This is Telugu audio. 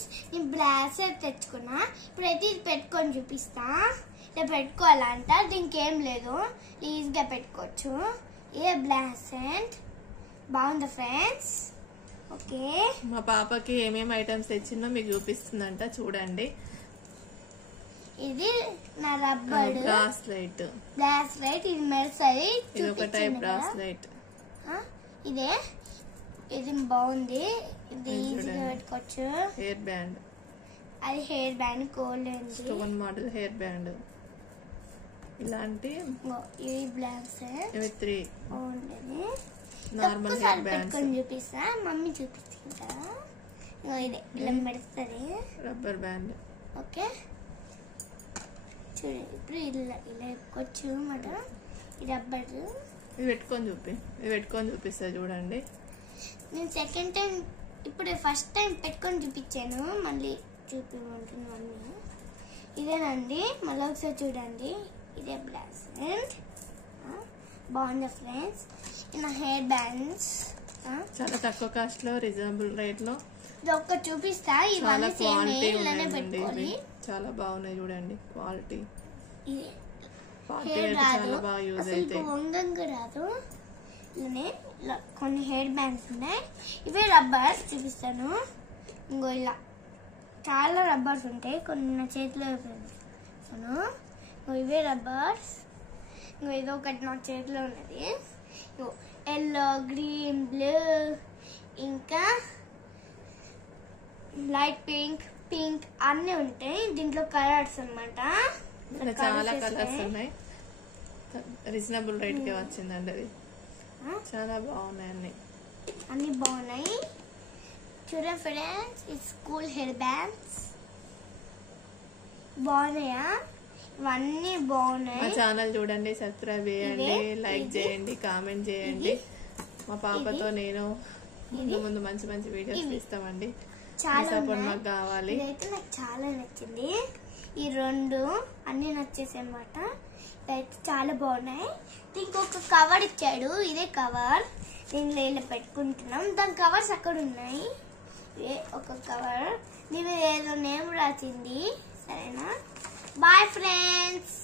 ఫ్రెండ్స్, నేను బ్రాస్లెట్ తెచ్చుకున్నా. ఇప్పుడైతే ఇది పెట్టుకొని చూపిస్తా. ఇలా పెట్టుకోవాలంట, దీనికి ఏం లేదు, ఈజీగా పెట్టుకోవచ్చు. ఇదే బ్రాస్లెట్, బాగుందా ఫ్రెండ్స్? ఓకే, మా పాపకి ఏమేమి ఐటమ్స్ తెచ్చిందో మీకు చూపిస్తుందంట, చూడండి. ఇది నా రబ్బర్ బ్రాస్లెట్. ఇది మెరుస్తుంది. ఇది ఒక టైప్ బ్రాస్లెట్. ఇది బాగుంది, ఇది ఈజీగా పెట్టుకోవచ్చు. హెయిర్ బ్యాండ్, అది hair band gold stone model hair band. ఇలాంటి ఇవి బ్రాస్లెట్, ఇవి 3 నార్మల్ హెయిర్ బ్యాండ్స్. చూపిస్తా, మమ్మీ చూపిస్తా. ఇదే ఇలా పెడుతుంది రబ్బర్ బ్యాండ్. ఓకే, చూడండి. ఇప్పుడు ఇలా పెట్టుకోవచ్చు అన్నమాట. ఈ రబ్బర్ ఇది పెట్టుకొని చూపిస్తా చూడండి. నేను సెకండ్ టైం, ఇప్పుడు ఫస్ట్ టైం పెట్టుకొని చూపించాను, మళ్ళీ చూపించమంటున్నాను. ఇదేనండి, మళ్ళీ ఒకసారి చూడండి. ఇదే బ్రాస్లెట్, బాగుంది ఫ్రెండ్స్. నా హెయిర్ బ్యాండ్స్ చాలా తక్కువ కాస్ట్ లో, రీజనబుల్ రేట్ లో. ఇది ఒక్క చూపిస్తా. ఇవన్నీ సేమ్ ఇలానే పెట్టుకోవాలి. చాలా బాగున్నాయి చూడండి, క్వాలిటీ. హెయిర్ రాదు, అసలు వంగంగా రాదు. ఇలానే కొన్ని హెయిర్ బ్యాండ్స్ ఉన్నాయి. ఇవే రబ్బర్స్ చూపిస్తాను. ఇంకో ఇలా చాలా రబ్బర్స్ ఉంటాయి, కొన్ని నా చేతిలో చూపిస్తాను. ఇవే రబ్బర్స్. ఇంకో ఇది ఒకటి నా చేతిలో ఉన్నది. ఎల్లో, గ్రీన్, బ్లూ, ఇంకా లైట్ పింక్ అన్నీ ఉంటాయి. దీంట్లో కలర్స్ అన్నమాట. చాలా కలర్స్ ఉన్నాయి. రీజనబుల్ రేట్ కి వచ్చిందండి. అది చాలా బాగున్నాయి, అన్ని బాగున్నాయి. చూడండి ఫ్రెండ్స్, ఈ స్కూల్ హెయిర్ బ్యాండ్స్ బాగున్నాయా? ఇవన్నీ బాగున్నాయి. మా ఛానల్ చూడండి, సబ్స్క్రైబ్ చేయండి, లైక్ చేయండి, కామెంట్ చేయండి. మా పాపతో నేను ముందు మంచి మంచి వీడియోస్ తీస్తామండి. చాలా సపోర్ట్ మాకు కావాలి. ఇదైతే నాకు చాలా నచ్చింది. ఈ 2 అన్ని నచ్చేసాయి అన్నమాట. ఇదైతే చాలా బాగున్నాయి. దీనికి ఒక కవర్ ఇచ్చాడు, ఇదే కవర్. దీనిలో ఇలా పెట్టుకుంటున్నాం. దాని కవర్స్ అక్కడ ఉన్నాయి. ఇదే ఒక కవర్, దీని ఏదో నేమ్ రాసింది. సరేనా? Bye friends.